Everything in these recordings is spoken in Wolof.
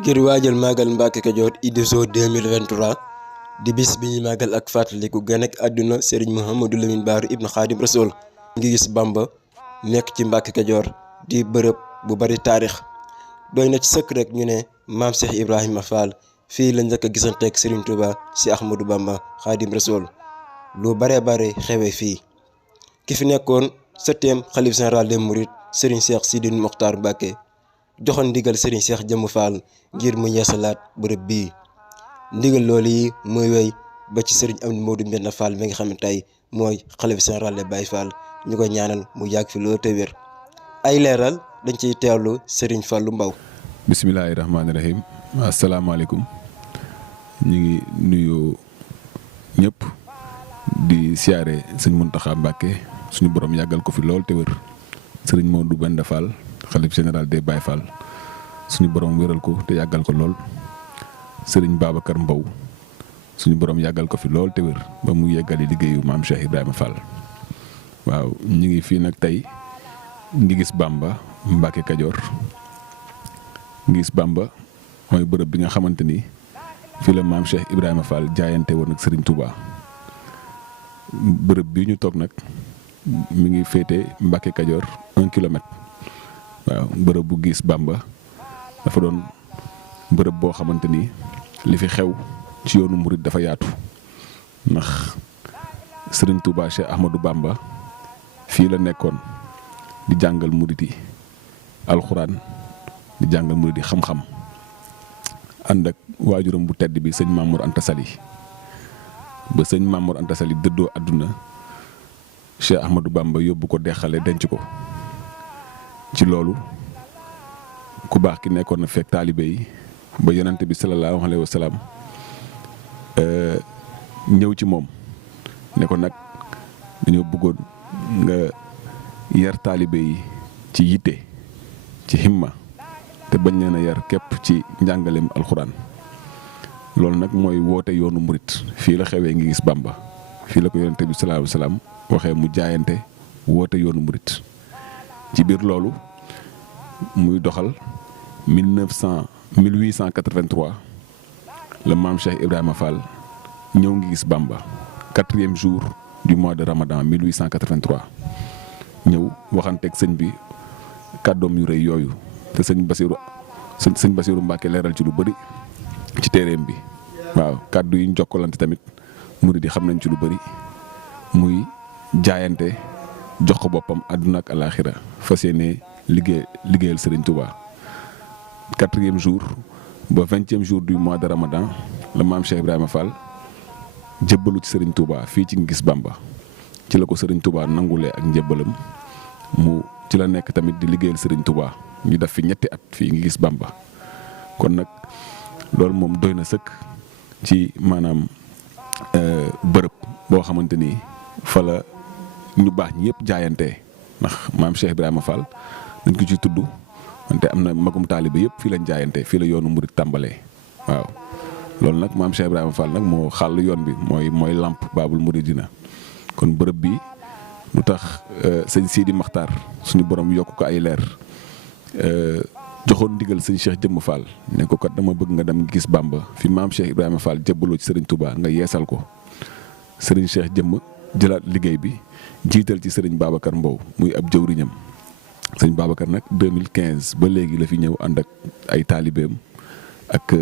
ngir waajal màggal Mbacke Kadior édition 2023 di bis bi ñuy màggal ak fàttaliku gane ak àdduna Serigne Mouhamadou Lamine Bara ibn Khadim Rasoul ngi gis Bamba nekk ci Mbacke Kadior di bërëb bu bari taarix doy na ci sëkk rek ñu ne maam Cheikh Ibrahima Fall fii la njëkk a gisanteeg Serigne Touba si Ahmadou Bamba Khadim Rasoul lu bare bare xewee fii ki fi nekkoon 7e xalif général des Mourides Serigne Cheikh Sidine Mokhtar Mbacké joxoon ndigal Serigne Cheikh Jëmm Fall ngir mu yeesalaat bërëb bii ndigal loolu yi muy wéy ba ci Serigne Amdi Modou Mbenda Fall mi nga xam ne tey mooy xalif général des Baye Fall ñu ko ñaanal mu yàgg fi loolu te wér ay leeral dañ ciy teewlu Serigne Fallou Mbaw. bismillaahi rahmaani rahim asalaamaaleykum ñu ngi nuyu ñëpp di siyaare sëñ Mountakha Mbacké suñu borom yàggal ko fi lool te wér Serigne Modou Mbenda Fall xalif général des Baye Fall suñu borom wéral ko te yàggal ko lool Serigne Babacar Mbow suñu borom yàggal ko fi lool te wér ba mu yeggali liggéeyu maam Cheikh Ibrahima Fall waaw ñu ngi fii nag tey ngi gis Bamba Mbacke Kadior ngi gis Bamba mooy bërëb bi nga xamante ni fii la maam Cheikh Ibrahima Fall jaayante woon ak Serigne Touba bërëb bi ñu toog nag mi ngi féete Mbacke Kadior 1 kilomètre waaw bërëb bu gis Bamba dafa doon bërëb boo xamante ni li fi xew ci yoonu murid dafa yaatu ndax Serigne Touba Cheikh Ahmadou Bamba fii la nekkoon di jàngal murid yi alxuraan di jàngal murid yi xam-xam ànd ak waajuram bu tedd bi sëñ Mamour Anta Sali ba sëñ Mamour Anta Sali dëddoo àdduna Cheikh Ahmadou Bamba yóbbu ko dexale denc ko ci loolu ku baax ki nekkoon na fekk taalibe yi ba yonante bi salallaahu alayhi wa salaam ñëw ci moom ne ko nag dañoo bëggoon nga yar taalibe yi ci yitte ci himma te bañ leen a yar képp ci njàngaleem alxuraan loolu nag mooy woote yoonu murit fii la xewee ngi gis Bamba fii la ko yonante bi salallaahu alayhi wa salaam waxee mu jaayante woote yoonu murit ci biir loolu muy doxal 1883 la maam Cheikh Ibrahima Fall ñëw ngi gis Bamba 4e jour du mois de Ramadan 1883 ñëw waxanteeg sëñ bi kàddoom yu rëy yooyu te sëñ Basiru Mbacke leeral ci lu bëri ci téereem bi waaw kàddu yi ñu jokkalante tamit murid yi xam nañ ci lu bëri muy jaayante jox ko boppam àdduna ak alaaxira fas yéene liggéeyal Serigne Touba 4e jour ba 20e jour du mois de Ramadan la maam Cheikh Ibrahima Fall jébbalu ci Serigne Touba fii ci Ngis Bamba ci la ko Serigne Touba nangulee ak njébbalam mu ci la nekk tamit di liggéeyal Serigne Touba ñu def fi ñetti at fii Ngis Bamba kon nag loolu moom doy na sëkk ci maanaam bërëb boo xamante ni fa la ñu baax ñi yëpp jaayantee ndax maam Cheikh Ibrahima Fall dañ ko ci tudd wante am na magum taalibe yëpp fii lañ jaayante fii la yoonu murit tàmbalee waaw loolu nag maam Cheikh Ibrahima Fall nag moo xàll yoon bi mooy lamp baabul muridina kon bërëb bi lu tax sëñ Sidi Maxtaar suñu borom yokk ko ay leer joxoon ndigal sëñ Cheikh Jëmm Fall ne ko kat dama bëgg nga dem gis Bamba fi maam Cheikh Ibrahima Fall jébbaloo ci Serigne Touba nga yeesal ko Serigne Cheikh Jëmm jëlaat liggéey bi jiital ci Serigne Babacar Mbow muy ab jëwriñam sëñ Babacar nag 2015 ba léegi la fi ñëw ànd ak ay taalibeem ak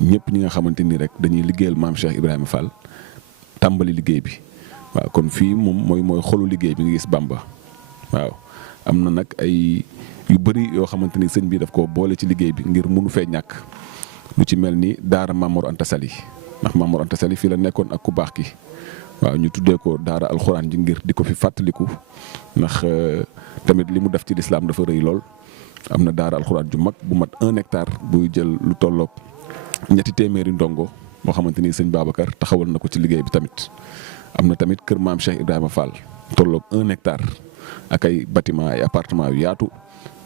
ñëpp ñi nga xamante ni rek dañuy liggéeyal maam Cheikh Ibrahima Fall tàmbali liggéey bi waaw kon fii moom mooy xolu liggéey bi nga gis Bamba waaw am na nag ay yu bëri yoo xamante ni sëñ bi daf ko boole ci liggéey bi ngir mënu fee ñàkk lu ci mel ni daara Mamour Anta Sali ndax Mamour Anta Sali fii la nekkoon ak ku baax ki waaw ñu tuddee ko daara alxuraan ji ngir di ko fi fàttaliku ndax tamit li mu def ci lislaam dafa rëy lool am na daara alxuraan ju mag bu mat 1 hectare buy jël lu tolloog 300 ndongo boo xamante ni sëñ Babacar taxawal na ko ci liggéey bi tamit am na tamit kër maam Cheikh Ibrahima Fall tolloog 1 hectare ak ay bâtiment ay appartement yu yaatu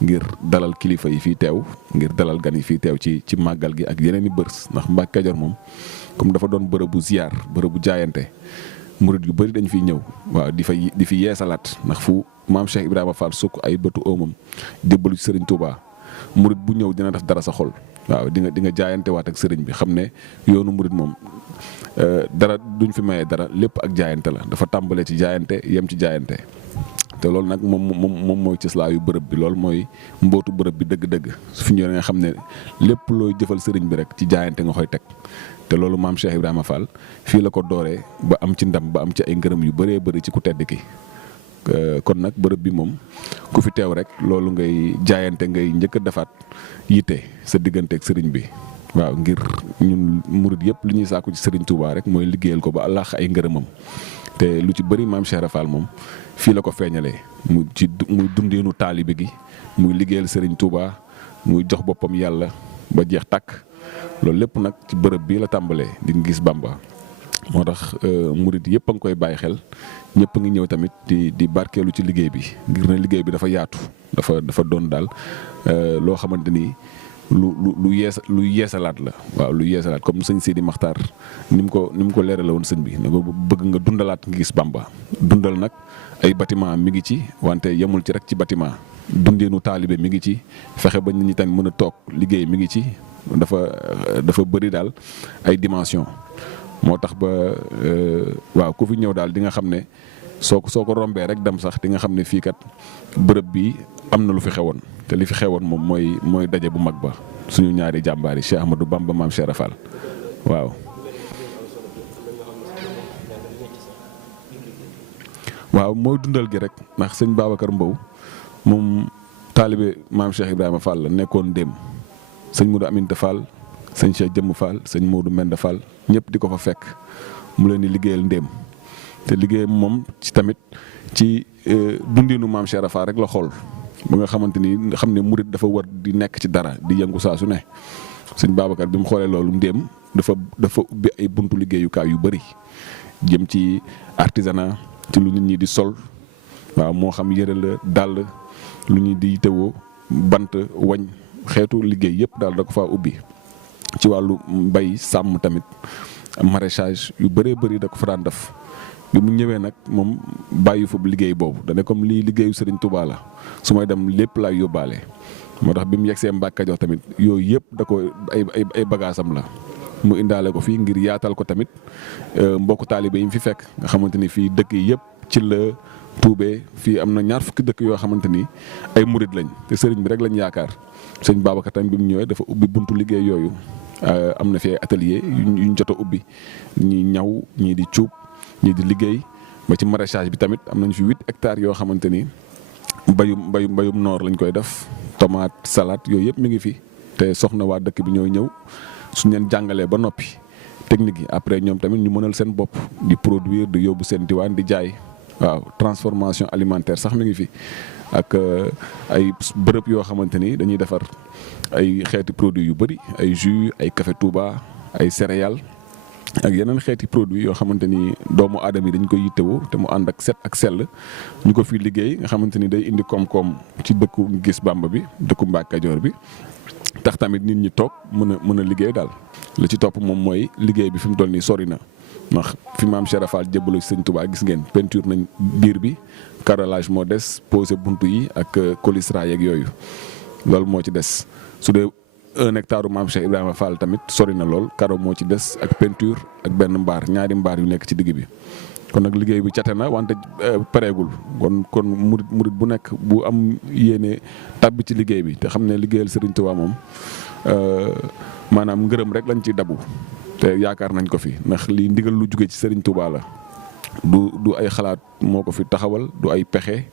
ngir dalal kilifa yi fii teew ngir dalal gan yi fii teew ci màggal gi ak yeneen i bërs ndax Mbacke Kadior moom comme dafa doon bërëbu ziyaar bërëbu jaayante murid yu bëri dañ fiy ñëw waaw di fi yeesalaat ndax fu maam Cheikh Ibrahima Fall sukk ay bëtu oomam jébbalu ci Serigne Touba murit bu ñëw dina def dara sa xol waaw di nga jaayante waat ak sëriñ bi xam ne yoonu murit moom dara duñ fi maye dara lépp ak jaayante la dafa tàmbalee ci jaayante yem ci jaayante te loolu nag moom mooy cëslaayu bërëb bi loolu mooy mbootu bërëb bi dëgg-dëgg su fi ñëwee nga xam ne lépp looy jëfal sëriñ bi rek ci jaayante nga koy teg te loolu maam Cheikh Ibrahima Fall fii la ko dooree ba am ci ndam ba am ci ay ngërëm yu bëree bëri ci ku tedd ki kon nag bërëb bi moom ku fi teew rek loolu ngay jaayante ngay njëkk a defaat yitte sa digganteeg sëriñ bi waaw ngir ñun murid yëpp li ñuy sàkku ci sëriñ Touba rek mooy liggéeyal ko ba Allah ay ngërëmam te lu ci bëri maam Cheikh Ibra Fall moom fii la ko feeñalee muy dundeenu taalibe gi muy liggéeyal sëriñ Touba muy jox boppam yàlla ba jeex tàkk loolu lépp nag ci bërëb bii la tàmbalee di nga gis Bamba moo tax murid yëpp a ngi koy bàyyi xel ñëpp a ngi ñëw tamit di barkeelu ci liggéey bi ngir ne liggéey bi dafa yaatu dafa doon daal loo xamante ni lu yeesalaat la waaw lu yeesalaat comme sëñ Sidi Maxtaar ni mu ko leerale woon sëñ bi ne ko bëgg nga dundalaat nga gis Bamba dundal nag ay bâtiment mi ngi ci wante yemul ci rek ci bâtiment dundeenu taalibe mi ngi ci fexe ba nit ñi tamit mën a toog liggéey mi ngi ci dafa bëri daal ay dimension moo tax ba waaw ku fi ñëw daal di nga xam ne soo ko rombee rek dem sax di nga xam ne fii kat bërëb bi am na lu fi xewoon te li fi xewoon moom mooy daje bu mag ba suñu ñaari jàmbaari Cheikh Ahmadou Bamba maam Cheikh Ibra Fall waaw. waaw mooy dundal gi rek ndax sëñ Babacar Mbow moom taalibe maam Cheikh Ibrahima Fall la nekkoon démb sëñ Modou Aminta Fall sëñ Cheikh Jëmm Fall sëñ Modou Menda Fall ñëpp di ko fa fekk mu leen di liggéeyal ndéem te liggéey moom ci tamit ci dundinu maam Cheikh Ibra Fall rek la xool ba nga xamante ni xam ne murit dafa war di nekk ci dara di yëngu saa su ne sëñ Babacar bi mu xoolee loolu ndéem dafa ubbi ay buntu liggéeyukaay yu bëri jëm ci artisanat ci lu nit ñi di sol waaw moo xam yëre la dàll lu ñuy di tewoo bant wañ xeetu liggéey yëpp daal da ko faa ubbi ci wàllu mbay sàmm tamit maraîchage yu bëree bëri da ko fa daan def bi mu ñëwee nag moom bàyyi foofu liggéey boobu dane comme lii liggéeyu Serigne Touba la su may dem lépp laay yóbbaale moo tax bi mu yegsee Mbàkke Kajoor tamit yooyu yëpp da ko ay bagaasam la mu indaale ko fii ngir yaatal ko tamit mbokku taalibe yi mu fi fekk nga xamante ni fii dëkk yi yëpp ci la tuubee fii am na 20 fukki dëkk yoo xamante ni ay murid lañ te sëriñ bi rek lañ yaakaar sëñ Babacar tamit bi mu ñëwee dafa ubbi buntu liggéey yooyu am na fi ay atelier yuñ jot a ubbi ñii ñaw ñii di cuub ñii di liggéey ba ci maraîchage bi tamit am nañ fi 8 hectares yoo xamante ni mbayum noor lañ koy def tomate salade yooyu yëpp mi ngi fi te soxna waa dëkk bi ñooy ñëw suñ leen jàngalee ba noppi technique yi après ñoom tamit ñu mënal seen bopp di produire di yóbbu seen diwaan di jaay waaw transformation alimentaire sax mi ngi fi ak ay bërëb yoo xamante ni dañuy defar ay xeeti produits yu bëri ay jus ay café Touba ay céréales ak yeneen xeeti produits yoo xamante ni doomu aadama yi dañ koy yittewoo te mu ànd ak set ak sell ñu ko fi liggéey nga xamante ni day indi koom-koom ci dëkku gis Bamba bi dëkku Mbàkke Kajoor bi tax tamit nit ñi toog mën a liggéey daal li ci topp moom mooy liggéey bi fi mu toll nii sori na ndax fi maam Cheikh Ibra Fall jébbalu ci sëñ Touba gis ngeen peinture nañ biir bi carrelage moo des posé buntu yi ak colisra yeeg yooyu loolu moo ci des su dee 1 hectare maam Cheikh Ibrahima Fall tamit sori na lool karo moo ci des ak peinture ak benn ñaari mbaar yu nekk ci digg bi kon nag liggéey bi cate na wante pareegul kon murit bu nekk bu am yéene tàbbi ci liggéey bi te xam ne liggéeyal Serigne Touba moom maanaam ngërëm rek lañ ciy dabu te yaakaar nañ ko fi ndax lii ndigal lu jóge ci Serigne Touba la du ay xalaat moo ko fi taxawal du ay pexe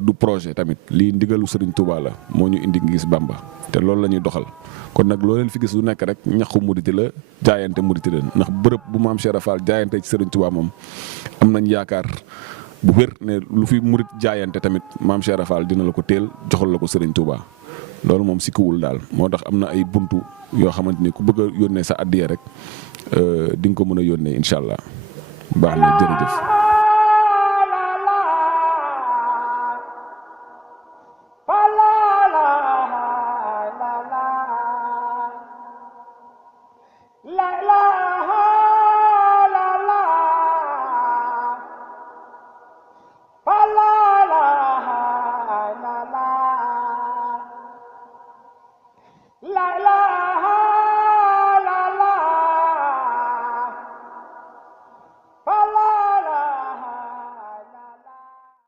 du projet tamit lii ndigalu Serigne Touba la moo ñu indi gis Bamba te loolu la ñuy doxal kon nag loo leen fi gis lu nekk rek ñaxu muriti la jaayante muriti la ndax bërëb bu maam Cheikh Ibra Fall jaayante ci Serigne Touba moom am nañ yaakaar bu wér ne lu fi murit jaayante tamit maam Cheikh Ibra Fall dina la ko teel joxal la ko Serigne Touba loolu moom sikkuwul daal moo tax am na ay buntu yoo xamante ni ku bëgg a yónnee sa addiya rek di nga ko mën a yónnee incha allah baax na jërëjëf.